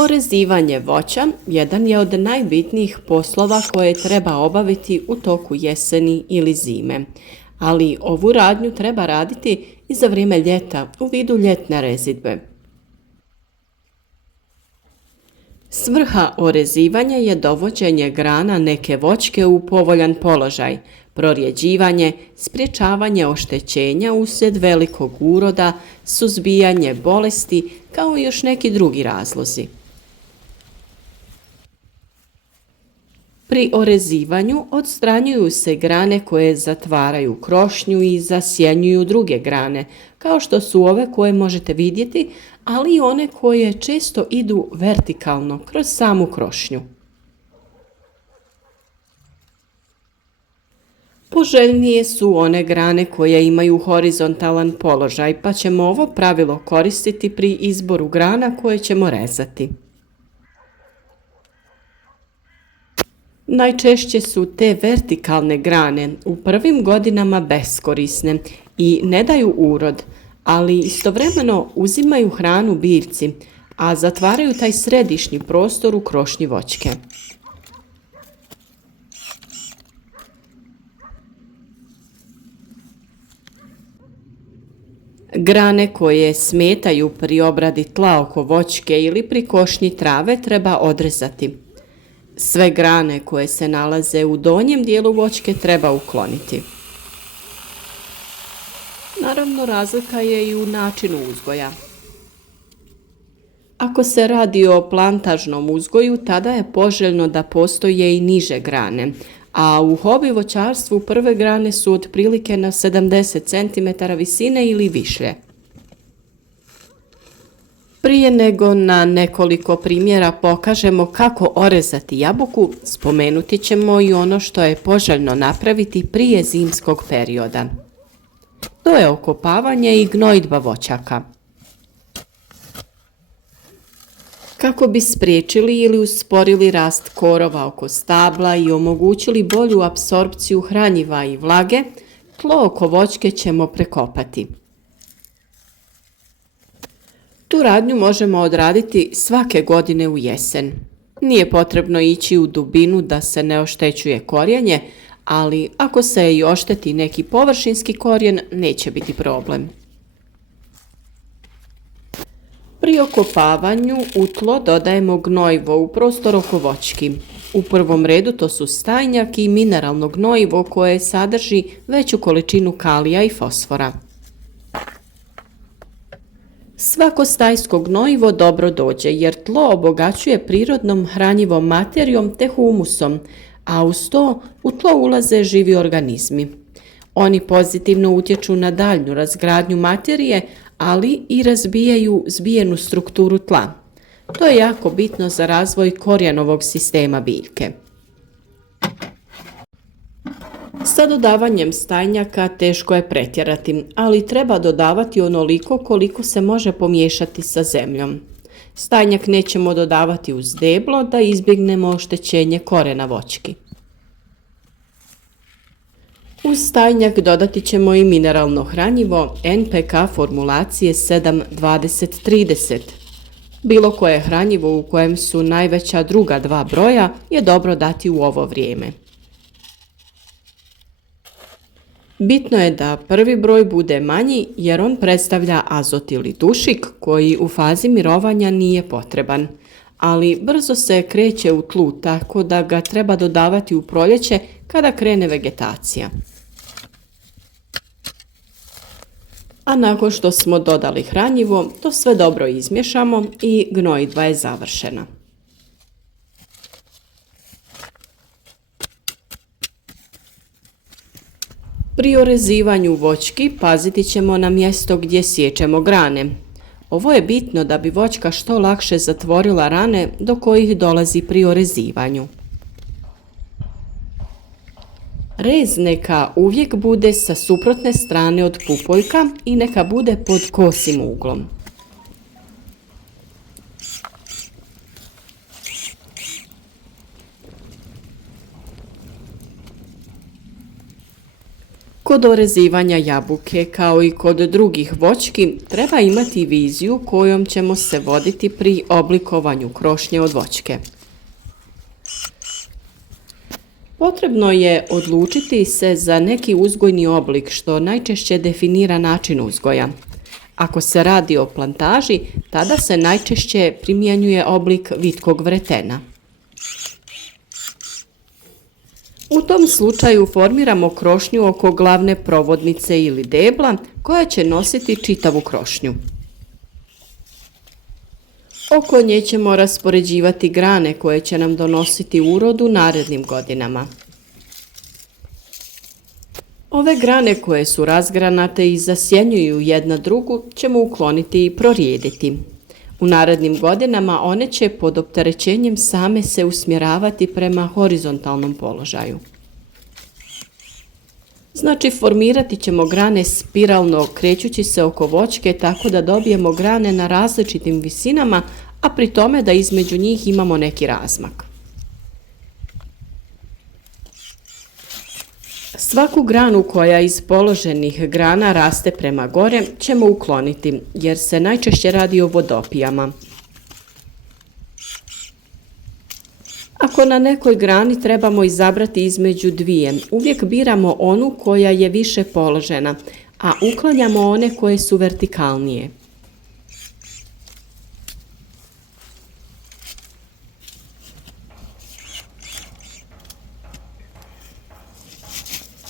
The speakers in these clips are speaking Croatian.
Orezivanje voća jedan je od najbitnijih poslova koje treba obaviti u toku jeseni ili zime, ali ovu radnju treba raditi i za vrijeme ljeta u vidu ljetne rezidbe. Svrha orezivanja je dovođenje grana neke voćke u povoljan položaj, prorjeđivanje, sprječavanje oštećenja uslijed velikog uroda, suzbijanje bolesti kao i još neki drugi razlozi. Pri orezivanju odstranjuju se grane koje zatvaraju krošnju i zasjenjuju druge grane, kao što su ove koje možete vidjeti, ali i one koje često idu vertikalno kroz samu krošnju. Poželjnije su one grane koje imaju horizontalan položaj, pa ćemo ovo pravilo koristiti pri izboru grana koje ćemo rezati. Najčešće su te vertikalne grane u prvim godinama beskorisne i ne daju urod, ali istovremeno uzimaju hranu biljci, a zatvaraju taj središnji prostor u krošnji voćke. Grane koje smetaju pri obradi tla oko voćke ili pri košnji trave treba odrezati. Sve grane koje se nalaze u donjem dijelu voćke treba ukloniti. Naravno, razlika je i u načinu uzgoja. Ako se radi o plantažnom uzgoju, tada je poželjno da postoje i niže grane, a u hobi voćarstvu prve grane su otprilike na 70 cm visine ili više. Prije nego na nekoliko primjera pokažemo kako orezati jabuku, spomenuti ćemo i ono što je poželjno napraviti prije zimskog perioda. To je okopavanje i gnojidba voćaka. Kako bi spriječili ili usporili rast korova oko stabla i omogućili bolju apsorpciju hranjiva i vlage, tlo oko voćke ćemo prekopati. Tu radnju možemo odraditi svake godine u jesen. Nije potrebno ići u dubinu da se ne oštećuje korijenje, ali ako se i ošteti neki površinski korijen, neće biti problem. Pri okopavanju u tlo dodajemo gnojivo u prostor oko voćki. U prvom redu to su stajnjak i mineralno gnojivo koje sadrži veću količinu kalija i fosfora. Svako stajsko gnojivo dobro dođe jer tlo obogaćuje prirodnom hranjivom materijom te humusom, a uz to u tlo ulaze živi organizmi. Oni pozitivno utječu na daljnju razgradnju materije, ali i razbijaju zbijenu strukturu tla. To je jako bitno za razvoj korijenovog sistema biljke. Sa dodavanjem stajnjaka teško je pretjerati, ali treba dodavati onoliko koliko se može pomiješati sa zemljom. Stajnjak nećemo dodavati uz deblo da izbjegnemo oštećenje korijena voćki. Uz stajnjak dodati ćemo i mineralno hranjivo NPK formulacije 7-20-30. Bilo koje hranjivo u kojem su najveća druga dva broja je dobro dati u ovo vrijeme. Bitno je da prvi broj bude manji jer on predstavlja azot ili dušik koji u fazi mirovanja nije potreban, ali brzo se kreće u tlu tako da ga treba dodavati u proljeće kada krene vegetacija. A nakon što smo dodali hranjivo, to sve dobro izmiješamo i gnojidba je završena. Pri orezivanju voćki paziti ćemo na mjesto gdje siječemo grane. Ovo je bitno da bi voćka što lakše zatvorila rane do kojih dolazi pri orezivanju. Rez neka uvijek bude sa suprotne strane od pupoljka i neka bude pod kosim uglom. Kod orezivanja jabuke, kao i kod drugih voćki, treba imati viziju kojom ćemo se voditi pri oblikovanju krošnje od voćke. Potrebno je odlučiti se za neki uzgojni oblik što najčešće definira način uzgoja. Ako se radi o plantaži, tada se najčešće primjenjuje oblik vitkog vretena. U tom slučaju formiramo krošnju oko glavne provodnice ili debla koja će nositi čitavu krošnju. Oko nje ćemo raspoređivati grane koje će nam donositi urod u narednim godinama. Ove grane koje su razgranate i zasjenjuju jedna drugu ćemo ukloniti i prorijediti. U narednim godinama one će pod opterećenjem same se usmjeravati prema horizontalnom položaju. Znači formirati ćemo grane spiralno krećući se oko voćke tako da dobijemo grane na različitim visinama, a pri tome da između njih imamo neki razmak. Svaku granu koja iz položenih grana raste prema gore ćemo ukloniti jer se najčešće radi o vodopijama. Ako na nekoj grani trebamo izabrati između dvije, uvijek biramo onu koja je više položena, a uklanjamo one koje su vertikalnije.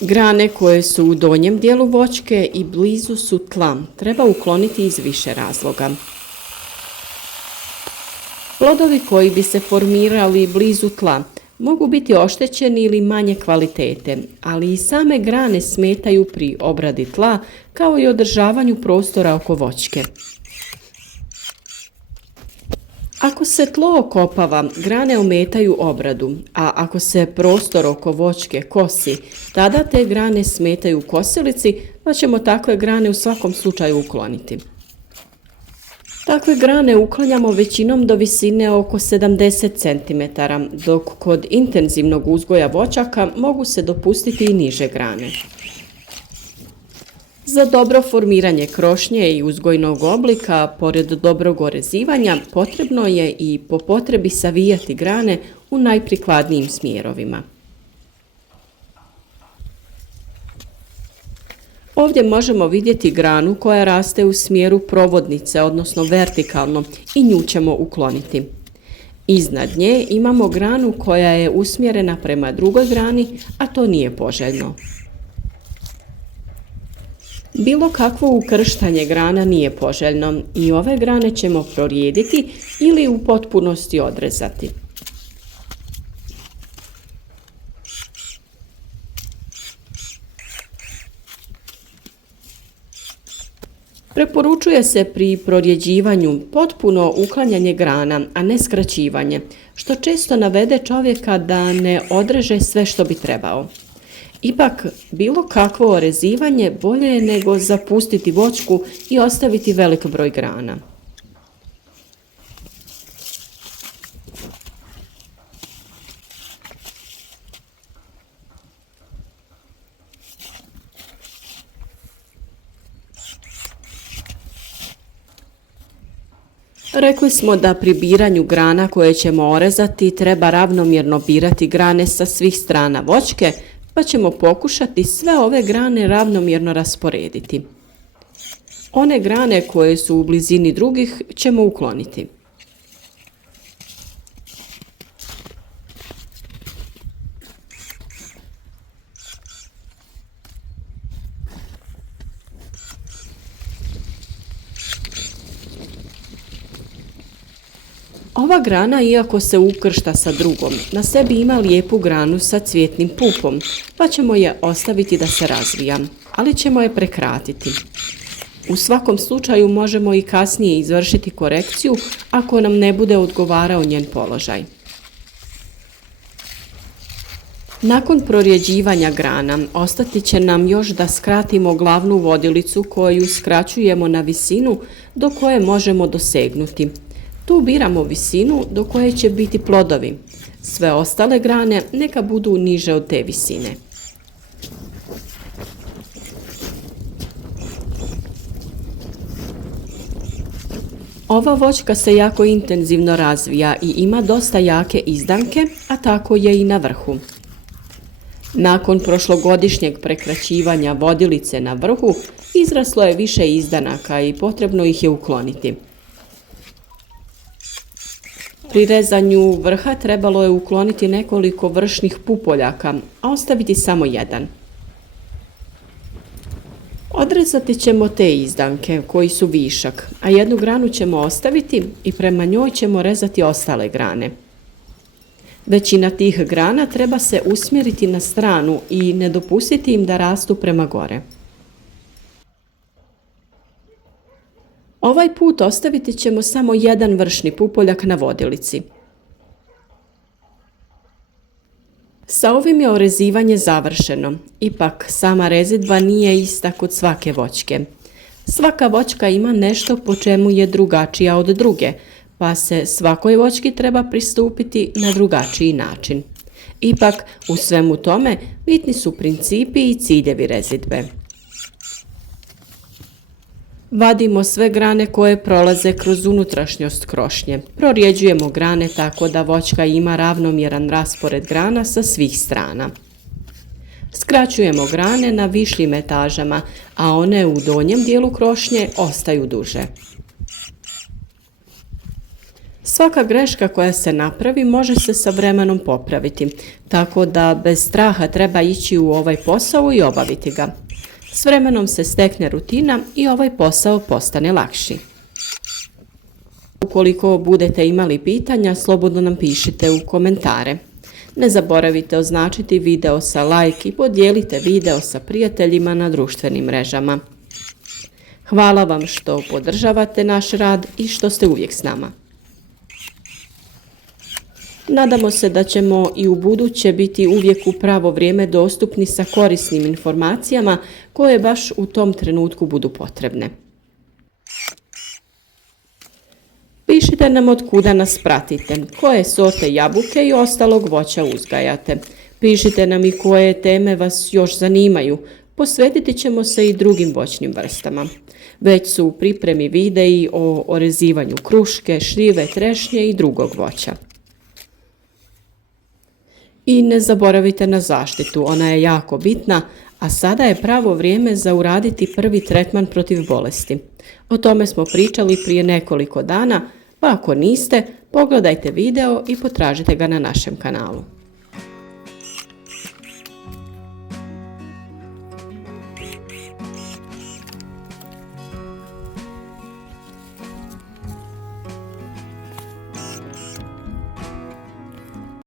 Grane koje su u donjem dijelu voćke i blizu su tla treba ukloniti iz više razloga. Plodovi koji bi se formirali blizu tla mogu biti oštećeni ili manje kvalitete, ali i same grane smetaju pri obradi tla kao i održavanju prostora oko voćke. Ako se tlo okopava, grane ometaju obradu, a ako se prostor oko voćke kosi, tada te grane smetaju kosilici, pa ćemo takve grane u svakom slučaju ukloniti. Takve grane uklanjamo većinom do visine oko 70 cm, dok kod intenzivnog uzgoja voćaka mogu se dopustiti i niže grane. Za dobro formiranje krošnje i uzgojnog oblika, pored dobrog orezivanja, potrebno je i po potrebi savijati grane u najprikladnijim smjerovima. Ovdje možemo vidjeti granu koja raste u smjeru provodnice, odnosno vertikalno, i nju ćemo ukloniti. Iznad nje imamo granu koja je usmjerena prema drugoj grani, a to nije poželjno. Bilo kakvo ukrštanje grana nije poželjno i ove grane ćemo prorijediti ili u potpunosti odrezati. Preporučuje se pri prorjeđivanju potpuno uklanjanje grana, a ne skraćivanje, što često navede čovjeka da ne odreže sve što bi trebao. Ipak, bilo kakvo orezivanje bolje je nego zapustiti voćku i ostaviti velik broj grana. Rekli smo da pri biranju grana koje ćemo orezati treba ravnomjerno birati grane sa svih strana voćke, pa ćemo pokušati sve ove grane ravnomjerno rasporediti. One grane koje su u blizini drugih ćemo ukloniti. Ova grana, iako se ukršta sa drugom, na sebi ima lijepu granu sa cvjetnim pupom, pa ćemo je ostaviti da se razvija, ali ćemo je prekratiti. U svakom slučaju možemo i kasnije izvršiti korekciju ako nam ne bude odgovarao njen položaj. Nakon prorjeđivanja grana ostati će nam još da skratimo glavnu vodilicu koju skraćujemo na visinu do koje možemo dosegnuti. Tu biramo visinu do koje će biti plodovi. Sve ostale grane neka budu niže od te visine. Ova voćka se jako intenzivno razvija i ima dosta jake izdanke, a tako je i na vrhu. Nakon prošlogodišnjeg prekraćivanja vodilice na vrhu, izraslo je više izdanaka i potrebno ih je ukloniti. Pri rezanju vrha trebalo je ukloniti nekoliko vršnih pupoljaka, a ostaviti samo jedan. Odrezati ćemo te izdanke koji su višak, a jednu granu ćemo ostaviti i prema njoj ćemo rezati ostale grane. Većina tih grana treba se usmjeriti na stranu i ne dopustiti im da rastu prema gore. Ovaj put ostaviti ćemo samo jedan vršni pupoljak na vodilici. Sa ovim je orezivanje završeno, ipak sama rezidba nije ista kod svake voćke. Svaka voćka ima nešto po čemu je drugačija od druge, pa se svakoj voćki treba pristupiti na drugačiji način. Ipak, u svemu tome, bitni su principi i ciljevi rezidbe. Vadimo sve grane koje prolaze kroz unutrašnjost krošnje. Prorjeđujemo grane tako da voćka ima ravnomjeran raspored grana sa svih strana. Skraćujemo grane na višim etažama, a one u donjem dijelu krošnje ostaju duže. Svaka greška koja se napravi može se sa vremenom popraviti, tako da bez straha treba ići u ovaj posao i obaviti ga. S vremenom se stekne rutina i ovaj posao postane lakši. Ukoliko budete imali pitanja, slobodno nam pišite u komentare. Ne zaboravite označiti video sa like i podijelite video sa prijateljima na društvenim mrežama. Hvala vam što podržavate naš rad i što ste uvijek s nama. Nadamo se da ćemo i u buduće biti uvijek u pravo vrijeme dostupni sa korisnim informacijama koje baš u tom trenutku budu potrebne. Pišite nam od kuda nas pratite, koje sorte jabuke i ostalog voća uzgajate. Pišite nam i koje teme vas još zanimaju. Posvetiti ćemo se i drugim voćnim vrstama. Već su u pripremi videi o orezivanju kruške, šljive, trešnje i drugog voća. I ne zaboravite na zaštitu, ona je jako bitna, a sada je pravo vrijeme za uraditi prvi tretman protiv bolesti. O tome smo pričali prije nekoliko dana, pa ako niste, pogledajte video i potražite ga na našem kanalu.